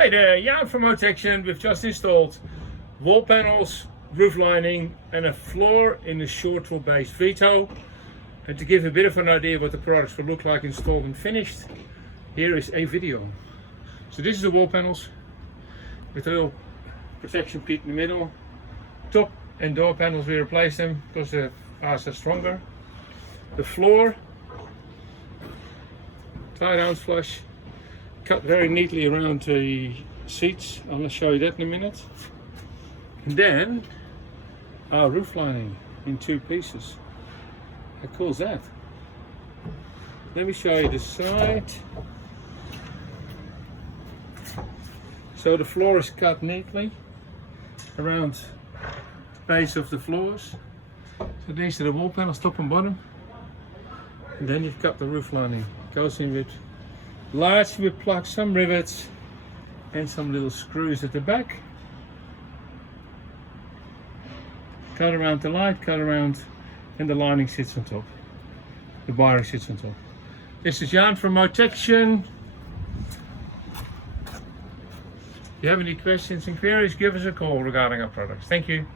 Hey there, Jan from Protection. We've just installed wall panels, roof lining and a floor in the short wheelbase Vito. And to give a bit of an idea what the products will look like installed and finished, here is a video. So this is the wall panels with a little protection pit in the middle. Top and door panels, we replaced them because the bars are stronger. The floor, tie-down flush, cut very neatly around the seats. I'm going to show you that in a minute. And then our roof lining in two pieces. How cool is that? Let me show you the side. So the floor is cut neatly around the base of the floors. So these are the wall panels, top and bottom. And then you've got the roof lining. It goes in with large with plugs, some rivets and some little screws at the back. Cut around the light, cut around, and the lining sits on top. The wiring sits on top. This is Jan from Protection. If you have any questions and queries, give us a call regarding our products. Thank you.